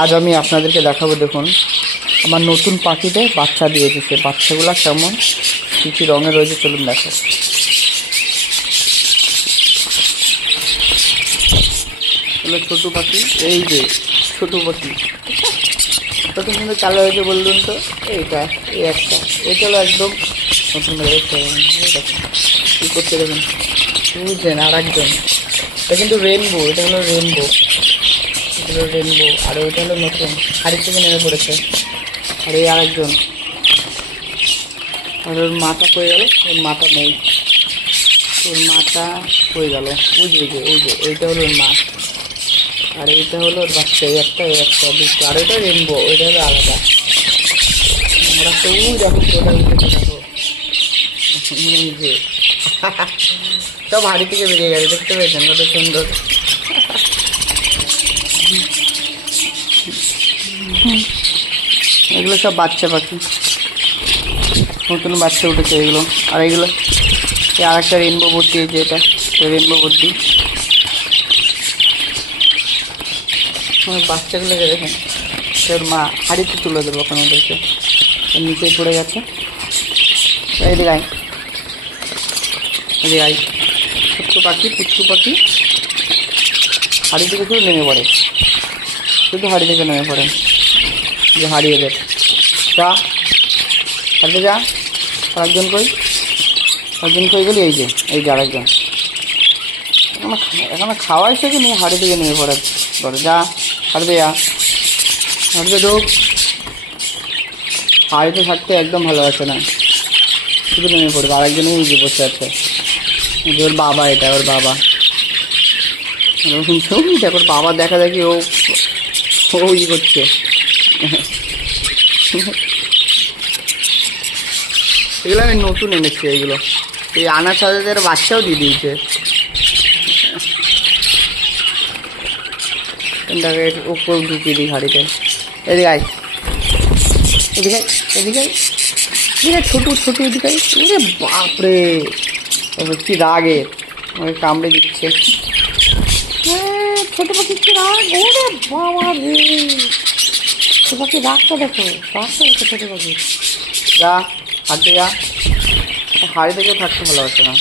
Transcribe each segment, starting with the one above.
আজ আমি আপনাদেরকে দেখাবো, দেখুন, আমার নতুন পাখিতে বাচ্চা দিয়েছে সে। বাচ্চাগুলো কেমন? কী কী রঙের রয়েছে, চলুন দেখো। ছোটো পাখি, এই যে ছোটো পাখি। কত সুন্দর কালো হয়েছে বললুন তো। এইটা, এই একটা এটা হলো একদম নতুন কী করছে দেখুন। বুঝছেন আর একজন এটা কিন্তু রেনবো এটা হলো রেনবো হলো রেনবো আর ওইটা হলো নতুন হাড়ি থেকে নেমে পড়েছে। আর এই আরেকজন। আর ওর মাথা কয়ে গেল ওর মাথা নেই। ওর মাথা হয়ে গেল। ওই যে ওই যে, ওই যে ওইটা হলো ওর মা আর এইটা হলো ওর বাচ্চা এই একটা এই একটা দুটো। আর ওইটা রেনবো ওইটা হলো আলাদা। আমরা তো ওই দেখো ওটা উঠেছে দেখো। যে। সব হাড়ি থেকে বেরিয়ে গেছে দেখতে পেয়েছেন কত সুন্দর। এগুলো সব বাচ্চা পাখি। নতুন বাচ্চা উঠেছে এগুলো। আর এগুলো আর একটা রেনবো ভর্তি হয়েছে এটা রেনবো ভর্তি আমার বাচ্চাগুলোকে দেখেন তোর মা হাড়িতে তুলে দেবো ওখানে ওদেরকে। নিচেই পড়ে গেছে। এদিকে আয় এদিকে আয় পাখি পুচ্ছু পাখি। হাড়ি থেকে শুধু নেমে পড়ে। শুধু হাড়ি থেকে নেমে পড়ে। যে হারিয়ে দেয় যা হাঁটতে যা, আরেকজন কই? একজন কই গেলি এই যে এই যে আরেকজন। এখানে খাওয়াই শেখে নিয়ে হাড়ি থেকে নেমে পড়ে। পড়ে যা হাঁটতে যা হাঁটতে ঢুক। হাড়িতে থাকতে একদম ভালোবাসে না। শুধু নেমে পড়বে। আরেকজন এই যে বসে আছে। ওর বাবা এটা, ওর বাবা। ছবি ওর বাবা দেখা দেখি ও ই করছে। এগুলো আমি নতুন এনেছি এইগুলো। এই আনার সাথে বাচ্চাও দিয়ে দিয়েছে। এটাকে উপর ঢুকিয়ে দিই হাড়িতে এদিকে আয়। এদিকে এদিকে এদিকে ছোটো ছোটো এদিকে। ওরে বাপরে! কি রাগে আমাকে কামড়ে দিচ্ছে। এ, ছোট পাখি কি রাগ? ওরে বাবা ছোট পাখি রাগটা দেখো রাগটা দেখো ছোট পাখি যা, হাঁটতে যা। হাড়ি থেকে থাকতে ভালোবাসে না।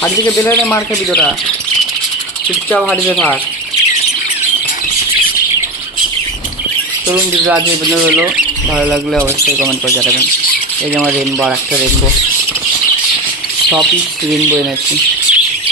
হাড়ি থেকে বেরোলে মার খাবি তোরা। চুপচাপ হাড়িতে থাক। চলুন ভিডিও আজ এই পর্যন্ত হলো ভালো লাগলে অবশ্যই কমেন্ট করে জানাবেন। এই যে আমার রেনবো আর একটা রেনবো সবই রেনবো এনেছি।